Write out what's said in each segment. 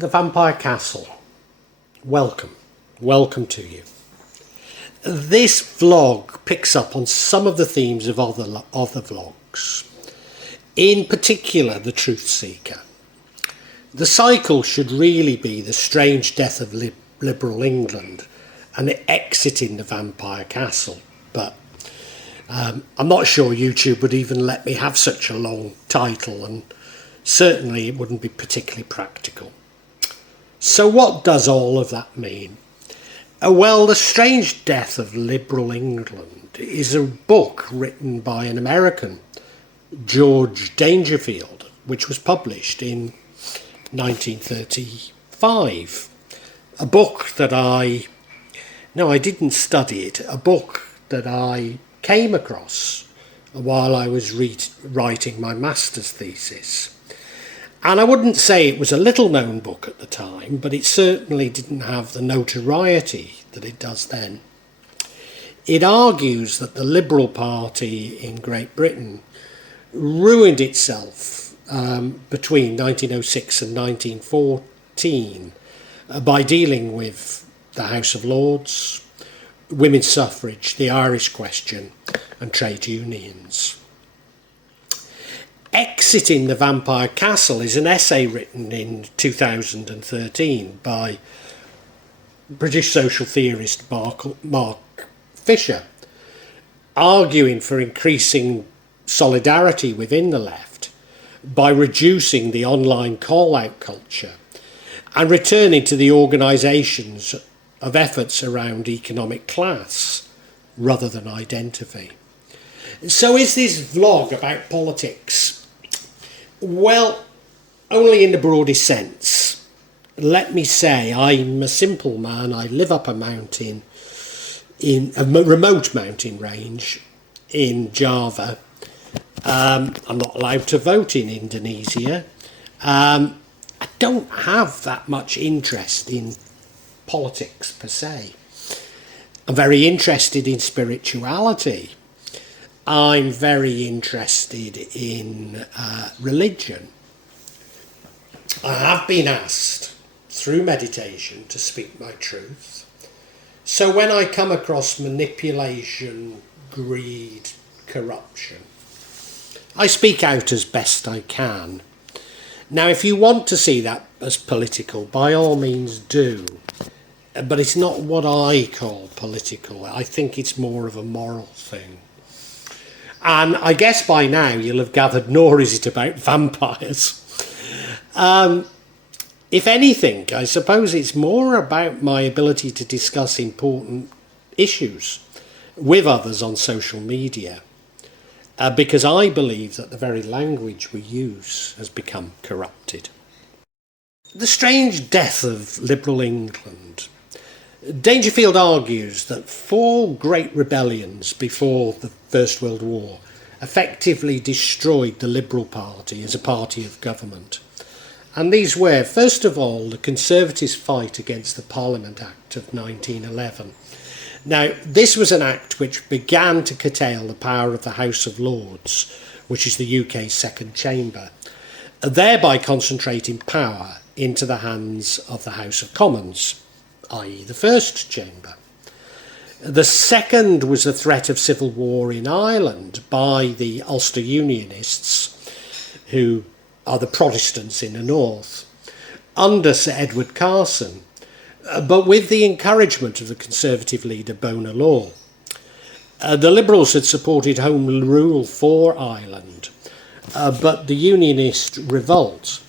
The Vampire Castle. Welcome to you. This vlog picks up on some of the themes of other vlogs, in particular the Truth Seeker. The cycle should really be the strange death of liberal England and the exit in the Vampire Castle, but I'm not sure YouTube would even let me have such a long title, and certainly it wouldn't be particularly practical. So what does all of that mean? Well, The Strange Death of Liberal England is a book written by an American, George Dangerfield, which was published in 1935. A book that I didn't study it, a book that I came across while I was writing my master's thesis. And I wouldn't say it was a little known book at the time, but it certainly didn't have the notoriety that it does then. It argues that the Liberal Party in Great Britain ruined itself between 1906 and 1914 by dealing with the House of Lords, women's suffrage, the Irish question, and trade unions. Exiting the Vampire Castle is an essay written in 2013 by British social theorist Mark Fisher, arguing for increasing solidarity within the left by reducing the online call-out culture and returning to the organisations of efforts around economic class rather than identity. So is this vlog about politics? Well, only in the broadest sense. Let me say, I'm a simple man. I live up a mountain, in a remote mountain range in Java. I'm not allowed to vote in Indonesia. I don't have that much interest in politics per se. I'm very interested in spirituality. I'm very interested in religion. I have been asked through meditation to speak my truth. So when I come across manipulation, greed, corruption, I speak out as best I can. Now, if you want to see that as political, by all means do. But it's not what I call political. I think it's more of a moral thing. And I guess by now you'll have gathered, nor is it about vampires. If anything, I suppose it's more about my ability to discuss important issues with others on social media, because I believe that the very language we use has become corrupted. The Strange Death of Liberal England. Dangerfield argues that 4 great rebellions before the First World War effectively destroyed the Liberal Party as a party of government. And these were, first of all, the Conservatives' fight against the Parliament Act of 1911. Now, this was an act which began to curtail the power of the House of Lords, which is the UK's second chamber, thereby concentrating power into the hands of the House of Commons, i.e. the first chamber. The second was the threat of civil war in Ireland by the Ulster Unionists, who are the Protestants in the north, under Sir Edward Carson, but with the encouragement of the Conservative leader Bonar Law. The Liberals had supported Home Rule for Ireland, but the Unionist revolt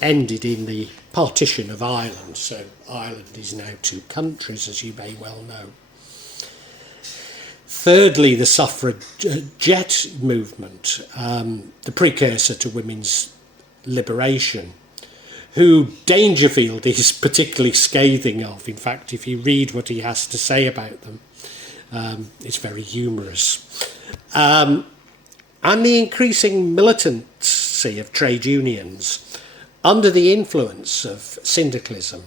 ended in the partition of Ireland, so Ireland is now 2 countries, as you may well know. Thirdly, the suffragette movement, the precursor to women's liberation, who Dangerfield is particularly scathing of. In fact, if you read what he has to say about them, it's very humorous. And the increasing militancy of trade unions under the influence of syndicalism.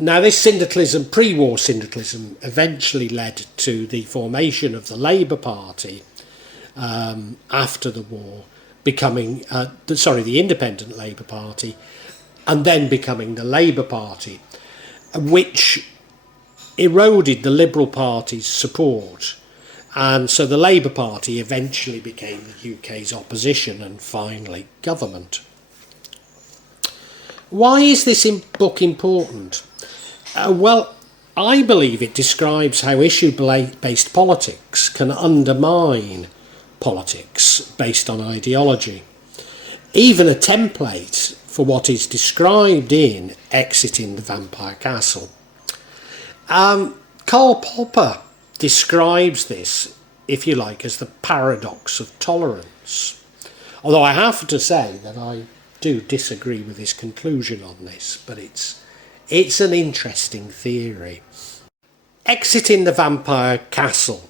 Now, this syndicalism, pre-war syndicalism, eventually led to the formation of the Labour Party after the war, becoming, the Independent Labour Party, and then becoming the Labour Party, which eroded the Liberal Party's support. And so the Labour Party eventually became the UK's opposition and finally government. Why is this book important? Well, I believe it describes how issue-based politics can undermine politics based on ideology. Even a template for what is described in Exiting the Vampire Castle. Karl Popper describes this, if you like, as the paradox of tolerance. Although I have to say that I do disagree with his conclusion on this, but it's an interesting theory. Exiting the Vampire Castle.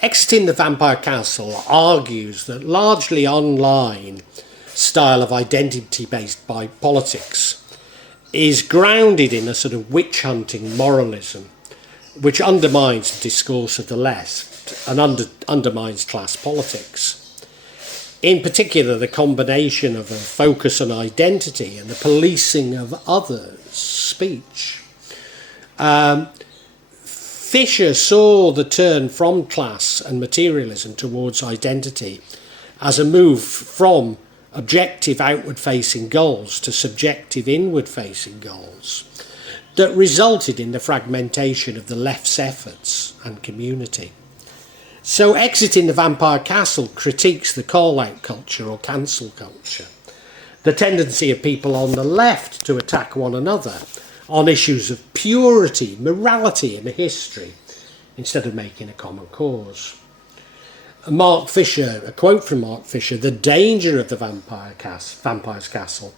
Exiting the Vampire Castle argues that largely online style of identity-based politics is grounded in a sort of witch-hunting moralism which undermines the discourse of the left and undermines class politics. In particular, the combination of a focus on identity and the policing of others' speech. Fisher saw the turn from class and materialism towards identity as a move from objective outward-facing goals to subjective inward-facing goals that resulted in the fragmentation of the left's efforts and community. So Exiting the Vampire Castle critiques the call-out culture or cancel culture, the tendency of people on the left to attack one another on issues of purity, morality and history, instead of making a common cause. Mark Fisher, a quote from Mark Fisher, the danger of the Vampire's Castle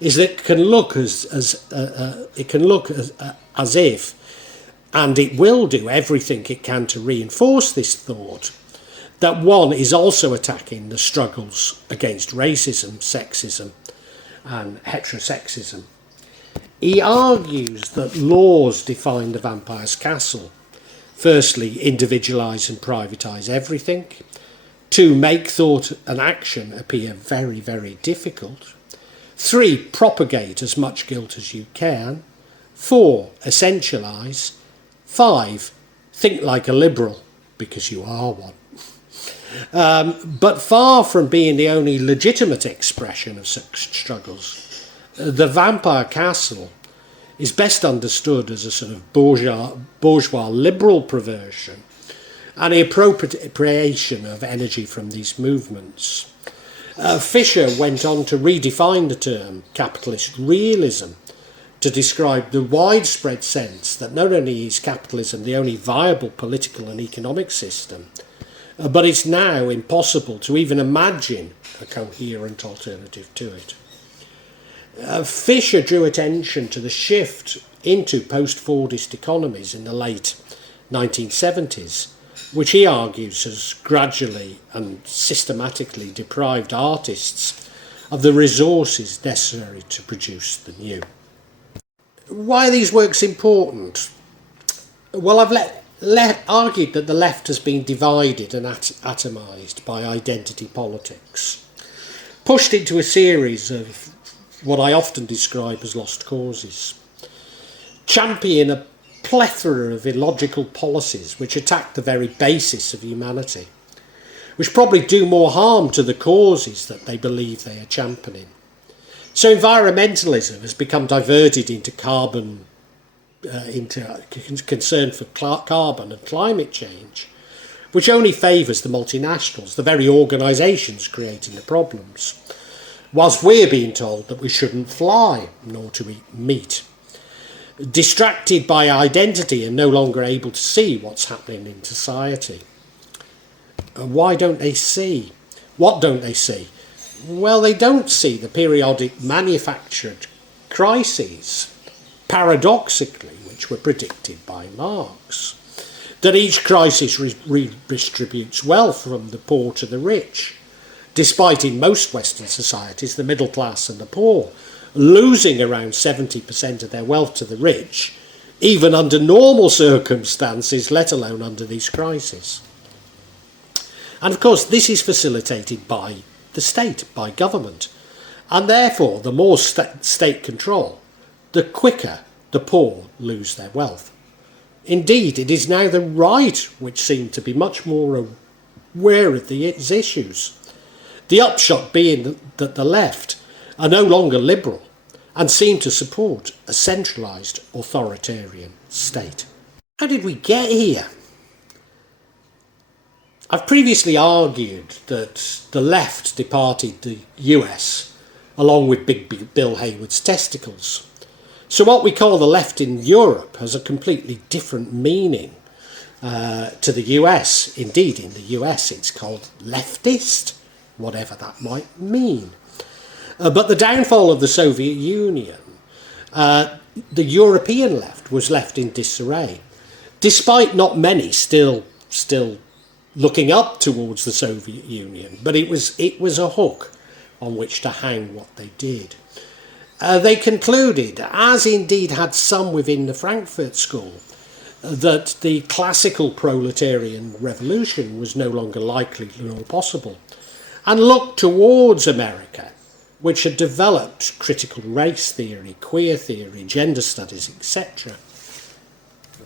is that it can look as if, and it will do everything it can to reinforce this thought, that one is also attacking the struggles against racism, sexism and heterosexism. He argues that laws define the vampire's castle. Firstly, individualise and privatise everything. 2, make thought and action appear very, very difficult. 3, propagate as much guilt as you can. 4, essentialise. 5, think like a liberal, because you are one. But far from being the only legitimate expression of such struggles, the Vampire Castle is best understood as a sort of bourgeois liberal perversion and the appropriation of energy from these movements. Fisher went on to redefine the term capitalist realism to describe the widespread sense that not only is capitalism the only viable political and economic system, but it's now impossible to even imagine a coherent alternative to it. Fisher drew attention to the shift into post-Fordist economies in the late 1970s, which he argues has gradually and systematically deprived artists of the resources necessary to produce the new. Why are these works important? Well, I've argued that the left has been divided and atomised by identity politics, pushed into a series of what I often describe as lost causes, champion a plethora of illogical policies which attack the very basis of humanity, which probably do more harm to the causes that they believe they are championing. So environmentalism has become diverted into concern for carbon and climate change, which only favours the multinationals, the very organisations creating the problems, whilst we're being told that we shouldn't fly nor to eat meat. Distracted by identity and no longer able to see what's happening in society. Why don't they see? What don't they see? Well, they don't see the periodic manufactured crises, paradoxically, which were predicted by Marx. That each crisis redistributes wealth from the poor to the rich, despite in most Western societies the middle class and the poor losing around 70% of their wealth to the rich, even under normal circumstances, let alone under these crises. And of course, this is facilitated by the state, by government, And therefore, the more state control, the quicker the poor lose their wealth. Indeed, it is now the right which seem to be much more aware of these issues. The upshot being that the left are no longer liberal and seem to support a centralised authoritarian state. How did we get here? I've previously argued that the left departed the US along with Big Bill Haywood's testicles. So what we call the left in Europe has a completely different meaning to the US. Indeed, in the US it's called leftist, whatever that might mean. But the downfall of the Soviet Union, the European left was left in disarray, despite not many still looking up towards the Soviet Union. But it was a hook on which to hang what they did. They concluded, as indeed had some within the Frankfurt School, that the classical proletarian revolution was no longer likely nor possible, and looked towards America, which had developed critical race theory, queer theory, gender studies, etc.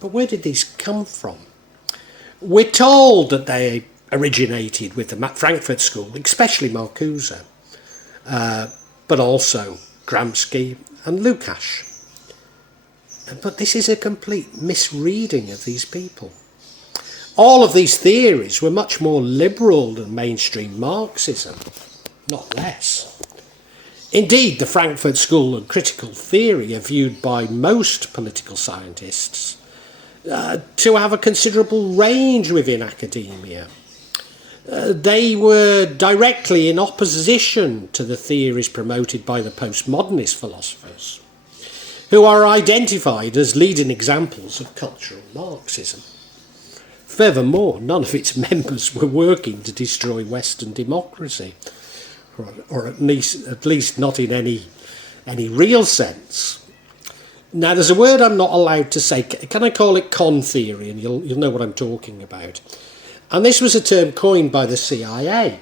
But where did these come from? We're told that they originated with the Frankfurt School, especially Marcuse, but also Gramsci and Lukács. But this is a complete misreading of these people. All of these theories were much more liberal than mainstream Marxism, not less. Indeed, the Frankfurt School and critical theory are viewed by most political scientists to have a considerable range within academia. They were directly in opposition to the theories promoted by the postmodernist philosophers, who are identified as leading examples of cultural Marxism. Furthermore, none of its members were working to destroy Western democracy, or at least not in any real sense. Now, there's a word I'm not allowed to say. Can I call it con theory? And you'll know what I'm talking about. And this was a term coined by the CIA,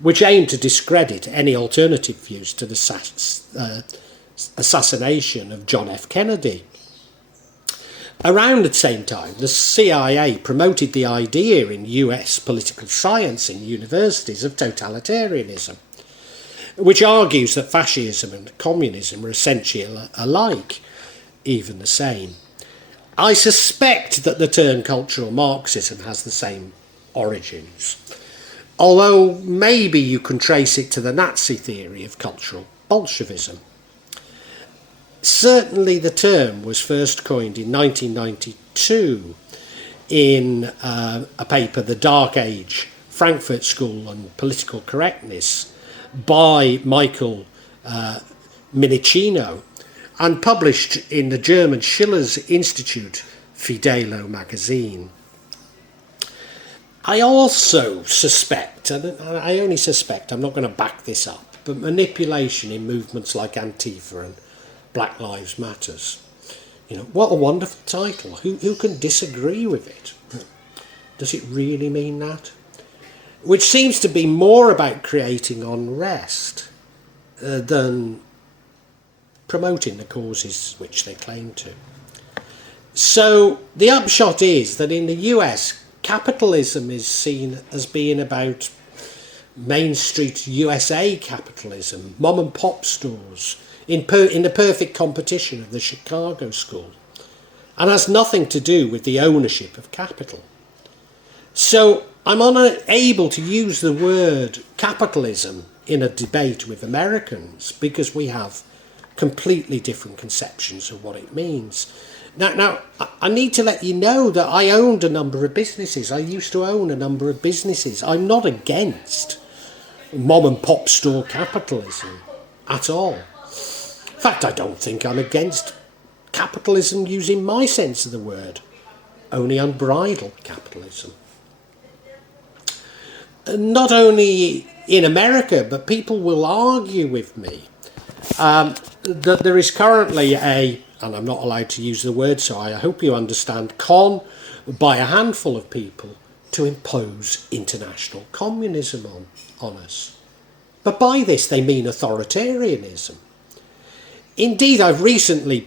which aimed to discredit any alternative views to the assassination of John F. Kennedy. Around the same time, the CIA promoted the idea in US political science in universities of totalitarianism, which argues that fascism and communism are essentially alike, even the same. I suspect that the term cultural Marxism has the same origins, although maybe you can trace it to the Nazi theory of cultural Bolshevism. Certainly the term was first coined in 1992 in a paper, The Dark Age, Frankfurt School and Political Correctness, by Michael Minicino, and published in the German Schiller's Institute Fidelo magazine. I also suspect, and I only suspect, I'm not going to back this up, but manipulation in movements like Antifa and Black Lives Matters. You know, what a wonderful title. Who can disagree with it? Does it really mean that? Which seems to be more about creating unrest than promoting the causes which they claim to. So the upshot is that in the US, capitalism is seen as being about Main Street USA capitalism, mom and pop stores, in the perfect competition of the Chicago School, and has nothing to do with the ownership of capital. So I'm unable to use the word capitalism in a debate with Americans because we have completely different conceptions of what it means. Now, I need to let you know that I owned a number of businesses. I used to own a number of businesses. I'm not against mom and pop store capitalism at all. In fact, I don't think I'm against capitalism using my sense of the word, only unbridled capitalism. Not only in America, but people will argue with me that there is currently and I'm not allowed to use the word, so I hope you understand, con by a handful of people to impose international communism on us. But by this they mean authoritarianism. Indeed, I've recently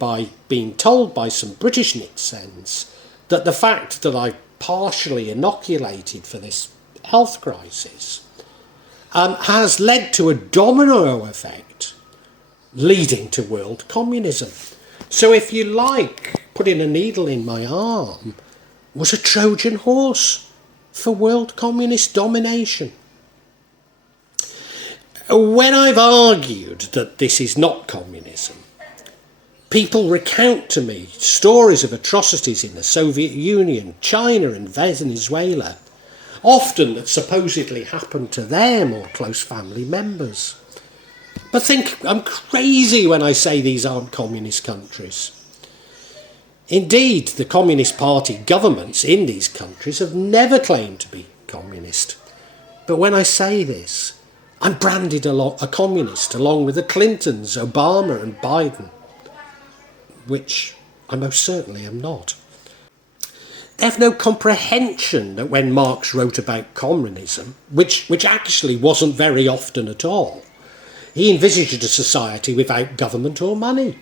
been told by some British Nixons that the fact that I've partially inoculated for this health crisis has led to a domino effect leading to world communism. So if you like, putting a needle in my arm was a Trojan horse for world communist domination. When I've argued that this is not communism, people recount to me stories of atrocities in the Soviet Union, China and Venezuela, often that supposedly happened to them or close family members. But think I'm crazy when I say these aren't communist countries. Indeed, the Communist Party governments in these countries have never claimed to be communist. But when I say this, I'm branded a communist along with the Clintons, Obama and Biden, which I most certainly am not. They have no comprehension that when Marx wrote about communism, which actually wasn't very often at all, he envisaged a society without government or money.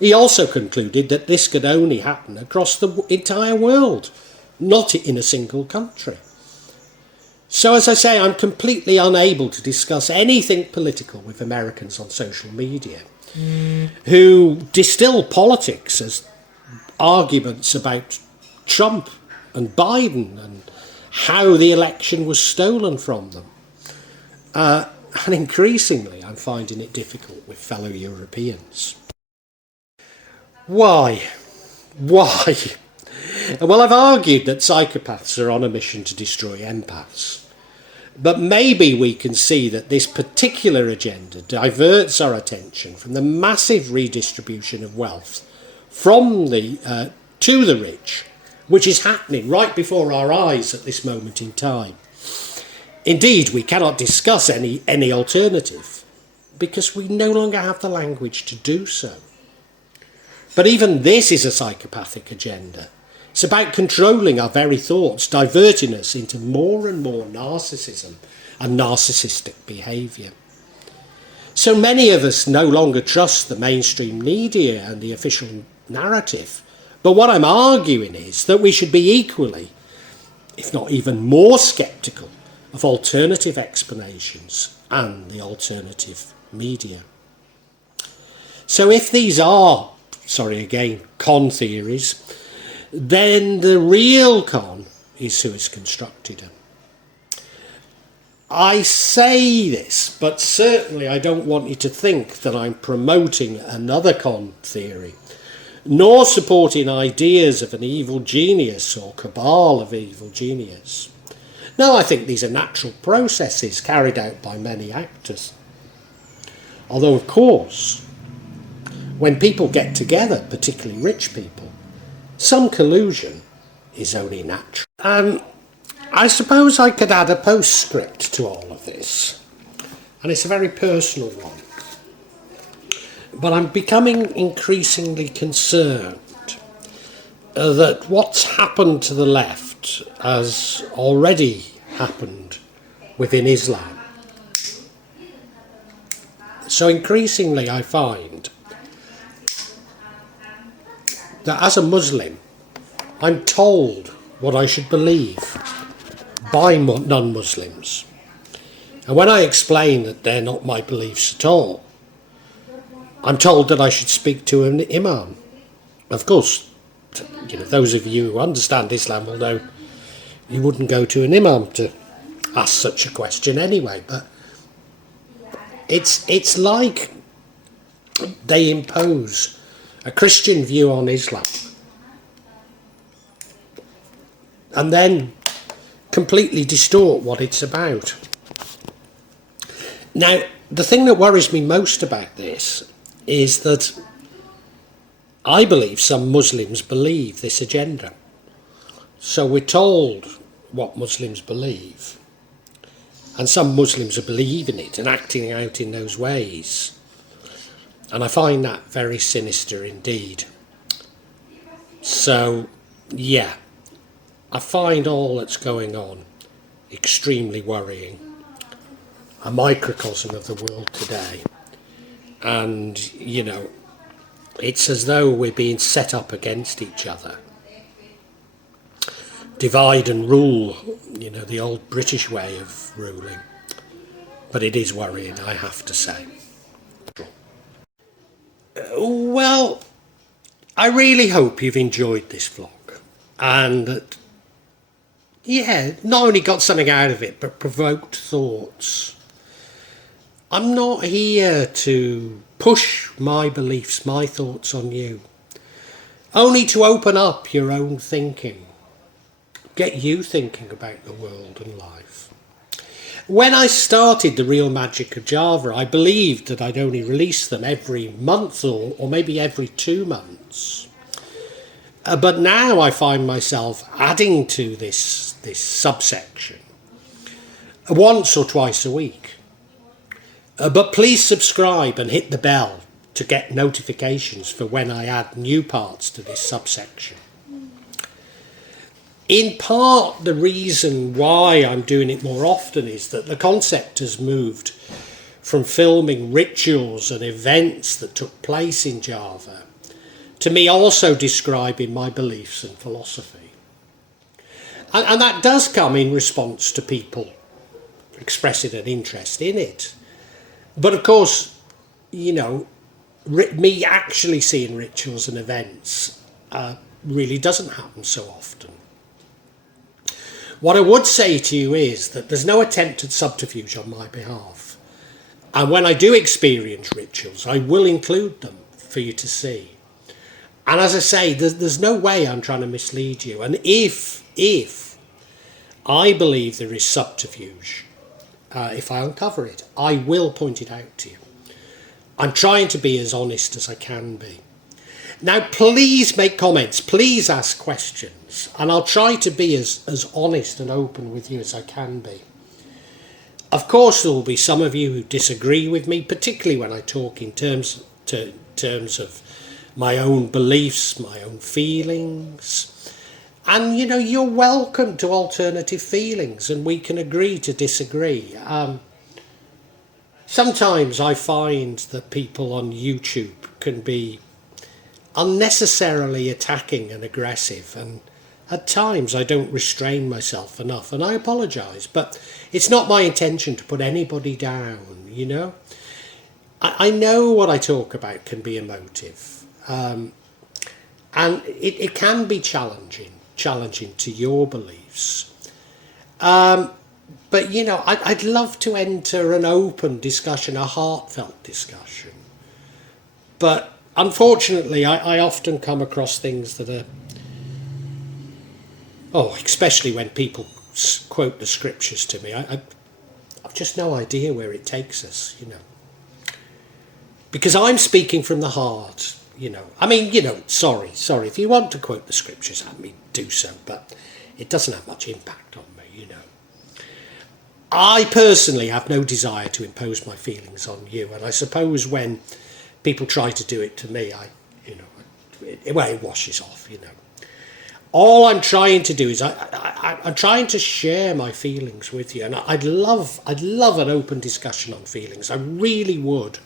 He also concluded that this could only happen across the entire world, not in a single country. So as I say, I'm completely unable to discuss anything political with Americans on social media who distill politics as arguments about Trump and Biden and how the election was stolen from them. And increasingly, I'm finding it difficult with fellow Europeans. Why? Well, I've argued that psychopaths are on a mission to destroy empaths. But maybe we can see that this particular agenda diverts our attention from the massive redistribution of wealth from to the rich, which is happening right before our eyes at this moment in time. Indeed, we cannot discuss any alternative because we no longer have the language to do so. But even this is a psychopathic agenda. It's about controlling our very thoughts, diverting us into more and more narcissism and narcissistic behaviour. So many of us no longer trust the mainstream media and the official narrative. But what I'm arguing is that we should be equally, if not even more sceptical of alternative explanations and the alternative media. So if these are, con theories, then the real con is who has constructed them. I say this, but certainly I don't want you to think that I'm promoting another con theory, nor supporting ideas of an evil genius or cabal of evil genius. No, I think these are natural processes carried out by many actors. Although, of course, when people get together, particularly rich people, some collusion is only natural. I suppose I could add a postscript to all of this, and it's a very personal one. But I'm becoming increasingly concerned that what's happened to the left has already happened within Islam. So increasingly I find that as a Muslim, I'm told what I should believe by non-Muslims. And when I explain that they're not my beliefs at all, I'm told that I should speak to an imam. Of course, those of you who understand Islam will know you wouldn't go to an imam to ask such a question anyway, but it's like they impose a Christian view on Islam and then completely distort what it's about. Now, the thing that worries me most about this is that I believe some Muslims believe this agenda. So we're told what Muslims believe, and some Muslims are believing it and acting out in those ways. And I find that very sinister indeed. So, yeah, I find all that's going on extremely worrying. a microcosm of the world today. And, it's as though we're being set up against each other. Divide and rule, the old British way of ruling. But it is worrying, I have to say. Well, I really hope you've enjoyed this vlog. And that, not only got something out of it, but provoked thoughts. I'm not here to push my beliefs, my thoughts on you. Only to open up your own thinking. Get you thinking about the world and life. When I started The Real Magic of Java, I believed that I'd only release them every month or maybe every 2 months. But now I find myself adding to this subsection once or twice a week. But please subscribe and hit the bell to get notifications for when I add new parts to this subsection. In part, the reason why I'm doing it more often is that the concept has moved from filming rituals and events that took place in Java to me also describing my beliefs and philosophy. And that does come in response to people expressing an interest in it. But of course, me actually seeing rituals and events really doesn't happen so often. What I would say to you is that there's no attempt at subterfuge on my behalf. And when I do experience rituals, I will include them for you to see. And as I say, there's no way I'm trying to mislead you. And if I believe there is subterfuge, if I uncover it, I will point it out to you. I'm trying to be as honest as I can be. Now, please make comments, please ask questions, and I'll try to be as honest and open with you as I can be. Of course, there will be some of you who disagree with me, particularly when I talk in terms of my own beliefs, my own feelings. And, you're welcome to alternative feelings, and we can agree to disagree. Sometimes I find that people on YouTube can be unnecessarily attacking and aggressive, and at times I don't restrain myself enough, and I apologise, but it's not my intention to put anybody down, I know what I talk about can be emotive, and it can be challenging to your beliefs, but I'd love to enter an open discussion, a heartfelt discussion, but unfortunately, I often come across things that are, especially when people quote the scriptures to me, I've just no idea where it takes us, Because I'm speaking from the heart, sorry, if you want to quote the scriptures at me, do so, but it doesn't have much impact on me, I personally have no desire to impose my feelings on you, and I suppose when people try to do it to me, it washes off, All I'm trying to do is I'm trying to share my feelings with you, and I'd love an open discussion on feelings. I really would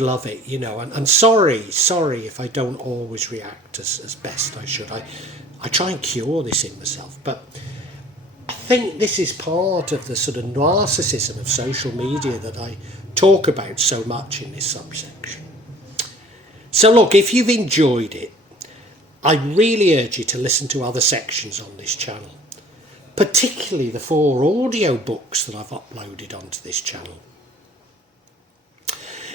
love it, and sorry if I don't always react as best I should. I try and cure this in myself, but I think this is part of the sort of narcissism of social media that I talk about so much in this subsection. So look, if you've enjoyed it, I really urge you to listen to other sections on this channel, particularly the 4 audio books that I've uploaded onto this channel.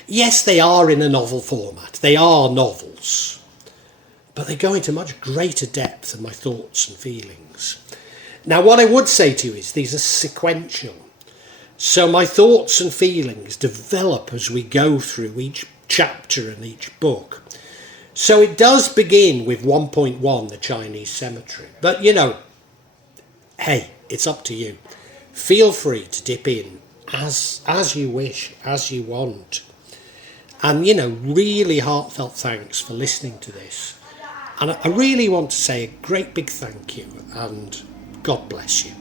Yes, they are in a novel format, they are novels, but they go into much greater depth than my thoughts and feelings. Now, what I would say to you is these are sequential. So my thoughts and feelings develop as we go through each chapter and each book. So it does begin with 1.1, the Chinese cemetery. But, hey, it's up to you. Feel free to dip in as you wish, as you want. And, really heartfelt thanks for listening to this. And I really want to say a great big thank you, and God bless you.